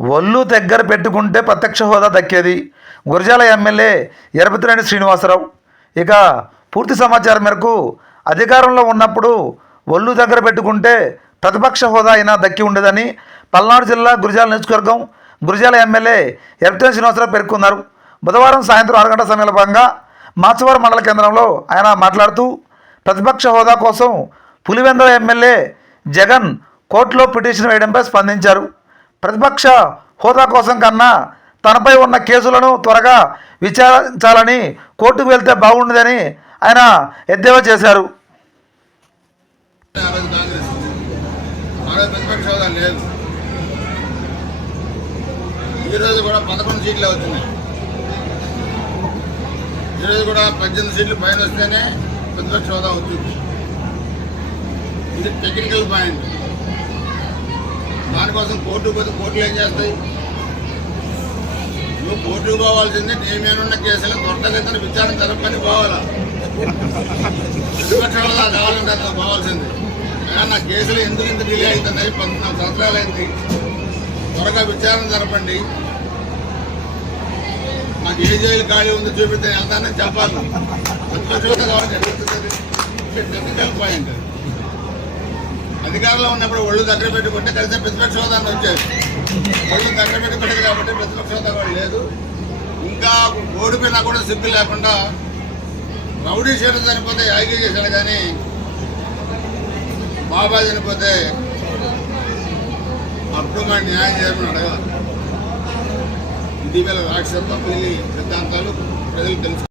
ఒళ్ళు దగ్గర పెట్టుకుంటే ప్రత్యక్ష హోదా దక్కేది. గురజాల ఎమ్మెల్యే ఎరపతిరెడ్డి శ్రీనివాసరావు. ఇక పూర్తి సమాచారం మేరకు అధికారంలో ఉన్నప్పుడు ఒళ్ళు దగ్గర పెట్టుకుంటే ప్రతిపక్ష హోదా అయినా దక్కి ఉండదని పల్నాడు జిల్లా గురిజాల నియోజకవర్గం గురిజాల ఎమ్మెల్యే ఎరపతిరెడ్డి శ్రీనివాసరావు పేర్కొన్నారు. బుధవారం సాయంత్రం ఆరు గంటల సమయంలో భాగంగా మాచవరం మండల కేంద్రంలో ఆయన మాట్లాడుతూ ప్రతిపక్ష హోదా కోసం పులివెందుల ఎమ్మెల్యే జగన్ కోర్టులో పిటిషన్ వేయడంపై స్పందించారు. ప్రతిపక్ష హోదా కోసం కన్నా తనపై ఉన్న కేసులను త్వరగా విచారించాలని కోర్టుకు వెళ్తే బాగుండదని ఆయన ఎద్దేవా చేశారు. ప్రతిపక్ష హోదా లేదు. ఈరోజు కూడా పదకొండు సీట్లు అవుతున్నాయి. ఈరోజు కూడా పద్దెనిమిది సీట్లు పైన వస్తేనే ప్రతిపక్ష హోదా అవుతుంది. ఇది టెక్నికల్ పాయింట్ దానికోసం కోర్టు పోతే కోర్టులు ఏం చేస్తాయి? నువ్వు కోర్టుకు పోవాల్సిందే నేమేనున్న కేసులు త్వరతగతిన విచారణ జరపని పోవాలా? ప్రతిపక్ష హోదా కావాలంటే అంత పోవాల్సిందే. నా కేసులు ఎందుకు ఇంత డిలే అవుతున్నాయి? పద్నాలుగు సంవత్సరాలు అయింది. త్వరగా విచారణ జరపండి. నాకు ఏ జైలు ఖాళీ ఉందో చూపితే వెళ్తానని చెప్పాలి. ప్రతిపక్ష హోదా టెక్నికల్ పాయింట్ అధికారంలో ఉన్నప్పుడు ఒళ్ళు దగ్గర పెట్టుకుంటే కలిసి ప్రతిపక్ష హోదాన్ని వచ్చేది ఒళ్ళు దగ్గర పెట్టుకుంటే కాబట్టి ప్రతిపక్ష హోదా కూడా లేదు. ఇంకా ఓడిపోయినా కూడా సిగ్గు లేకుండా రౌడీ షీటర్ చనిపోతే యాగి చేశాడు కానీ బాబా చనిపోతే అప్పుడుగా న్యాయం చేయమని అడగాలి. ఇటీవల రాక్షసత్వం సిద్ధాంతాలు ప్రజలు తెలుసు.